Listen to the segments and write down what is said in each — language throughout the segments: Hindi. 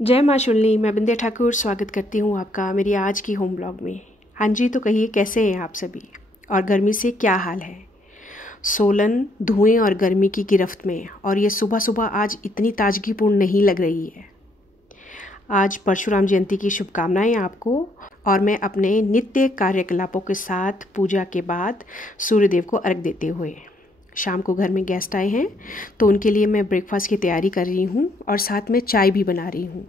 जय माँ शुल्नी। मैं बिंदे ठाकुर स्वागत करती हूँ आपका मेरी आज की होम ब्लॉग में। हाँ जी, तो कहिए कैसे हैं आप सभी और गर्मी से क्या हाल है। सोलन धुएं और गर्मी की गिरफ्त में, और ये सुबह सुबह आज इतनी ताजगीपूर्ण नहीं लग रही है। आज परशुराम जयंती की शुभकामनाएं आपको। और मैं अपने नित्य कार्यकलापों के साथ पूजा के बाद सूर्यदेव को अर्घ देते हुए, शाम को घर में गेस्ट आए हैं तो उनके लिए मैं ब्रेकफास्ट की तैयारी कर रही हूँ और साथ में चाय भी बना रही हूँ।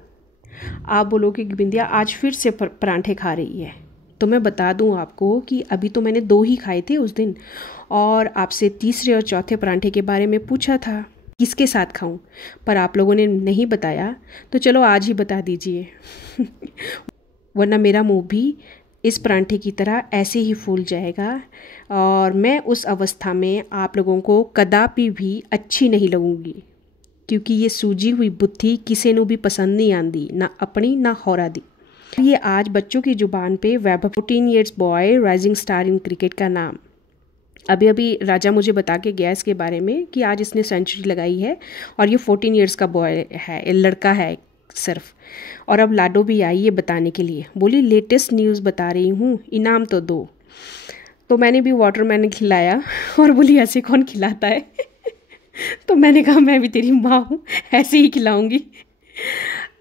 आप बोलोगे कि बिंदिया आज फिर से परांठे खा रही है, तो मैं बता दूँ आपको कि अभी तो मैंने 2 ही खाए थे उस दिन, और आपसे तीसरे और चौथे परांठे के बारे में पूछा था किसके साथ खाऊं, पर आप लोगों ने नहीं बताया, तो चलो आज ही बता दीजिए वरना मेरा मुंह भी इस परांठे की तरह ऐसे ही फूल जाएगा और मैं उस अवस्था में आप लोगों को कदापि भी अच्छी नहीं लगूंगी, क्योंकि ये सूजी हुई बुद्धि किसी ਨੂੰ भी पसंद नहीं आती, ना अपनी ना होरा दी। ये आज बच्चों की जुबान पे वैभव 14 years boy rising star in cricket का नाम। अभी राजा मुझे बता के गया इसके बारे में कि आज इसने सेंचुरी लगाई है और ये 14 ईयर्स का बॉय है, लड़का है सिर्फ। और अब लाडो भी आई ये बताने के लिए, बोली लेटेस्ट न्यूज़ बता रही हूँ, इनाम तो दो। तो मैंने भी वाटरमेलन खिलाया और बोली ऐसे कौन खिलाता है तो मैंने कहा मैं भी तेरी माँ हूँ, ऐसे ही खिलाऊंगी।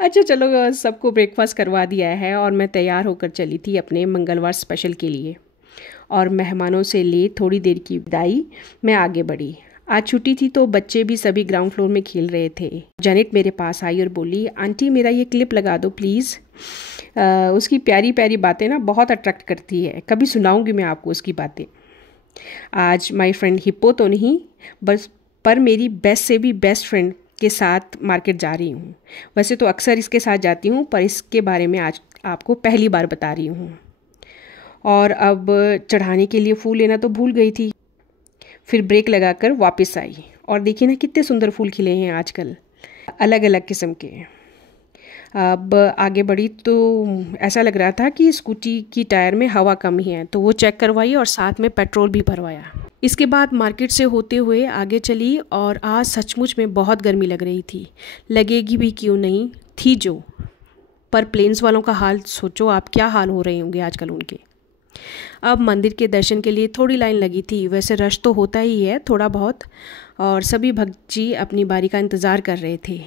अच्छा चलो, सबको ब्रेकफास्ट करवा दिया है और मैं तैयार होकर चली थी अपने मंगलवार स्पेशल के लिए, और मेहमानों से ले थोड़ी देर की विदाई मैं आगे बढ़ी। आज छुट्टी थी तो बच्चे भी सभी ग्राउंड फ्लोर में खेल रहे थे। जेनेट मेरे पास आई और बोली आंटी मेरा ये क्लिप लगा दो प्लीज़। उसकी प्यारी प्यारी बातें ना बहुत अट्रैक्ट करती है, कभी सुनाऊंगी मैं आपको उसकी बातें। आज माय फ्रेंड हिप्पो तो नहीं, बस पर मेरी बेस्ट से भी बेस्ट फ्रेंड के साथ मार्केट जा रही हूँ। वैसे तो अक्सर इसके साथ जाती हूँ, पर इसके बारे में आज आपको पहली बार बता रही हूँ। और अब चढ़ाने के लिए फूल लेना तो भूल गई थी, फिर ब्रेक लगाकर वापस आई और देखिए ना कितने सुंदर फूल खिले हैं आजकल, अलग अलग किस्म के। अब आगे बढ़ी तो ऐसा लग रहा था कि स्कूटी की टायर में हवा कम ही है, तो वो चेक करवाई और साथ में पेट्रोल भी भरवाया। इसके बाद मार्केट से होते हुए आगे चली और आज सचमुच में बहुत गर्मी लग रही थी, लगेगी भी क्यों नहीं थी जो। पर प्लेन्स वालों का हाल सोचो आप, क्या हाल हो रहे होंगे आजकल उनके। अब मंदिर के दर्शन के लिए थोड़ी लाइन लगी थी, वैसे रश तो होता ही है थोड़ा बहुत, और सभी भक्त जी अपनी बारी का इंतज़ार कर रहे थे।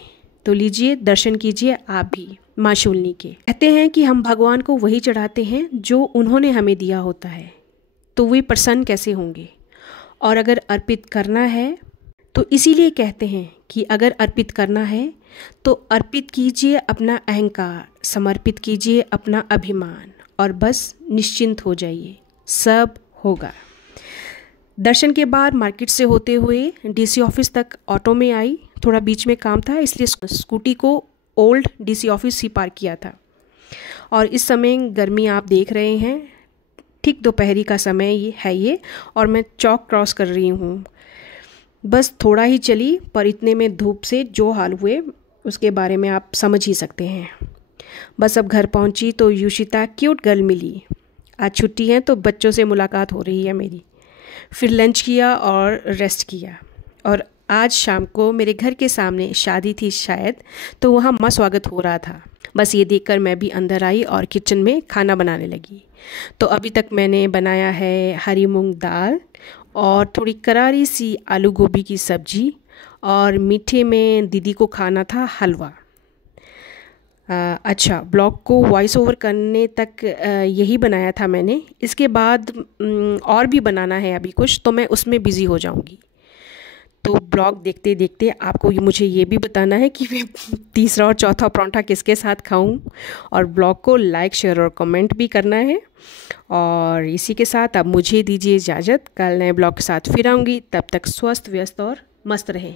तो लीजिए दर्शन कीजिए आप भी माँ शूलिनी के। कहते हैं कि हम भगवान को वही चढ़ाते हैं जो उन्होंने हमें दिया होता है, तो वे प्रसन्न कैसे होंगे। और अगर अर्पित करना है तो इसीलिए कहते हैं कि अगर अर्पित करना है तो अर्पित कीजिए अपना अहंकार, समर्पित कीजिए अपना अभिमान, और बस निश्चिंत हो जाइए, सब होगा। दर्शन के बाद मार्केट से होते हुए डीसी ऑफिस तक ऑटो में आई, थोड़ा बीच में काम था इसलिए स्कूटी को ओल्ड डीसी ऑफिस ही पार्क किया था। और इस समय गर्मी आप देख रहे हैं, ठीक दोपहरी का समय ये और मैं चौक क्रॉस कर रही हूँ। बस थोड़ा ही चली, पर इतने में धूप से जो हाल हुए उसके बारे में आप समझ ही सकते हैं। बस अब घर पहुंची तो युशिता क्यूट गर्ल मिली। आज छुट्टी है तो बच्चों से मुलाकात हो रही है मेरी। फिर लंच किया और रेस्ट किया, और आज शाम को मेरे घर के सामने शादी थी शायद, तो वहाँ माँ स्वागत हो रहा था। बस ये देखकर मैं भी अंदर आई और किचन में खाना बनाने लगी। तो अभी तक मैंने बनाया है हरी मूंग दाल और थोड़ी करारी सी आलू गोभी की सब्जी, और मीठे में दीदी को खाना था हलवा। अच्छा, ब्लॉग को वॉइस ओवर करने तक यही बनाया था मैंने। इसके बाद और भी बनाना है अभी कुछ, तो मैं उसमें बिज़ी हो जाऊंगी। तो ब्लॉग देखते देखते आपको मुझे ये भी बताना है कि मैं तीसरा और चौथा परांठा किसके साथ खाऊं, और ब्लॉग को लाइक शेयर और कमेंट भी करना है। और इसी के साथ अब मुझे दीजिए इजाज़त, कल नए ब्लॉग के साथ फिर आऊँगी। तब तक स्वस्थ व्यस्त और मस्त रहें।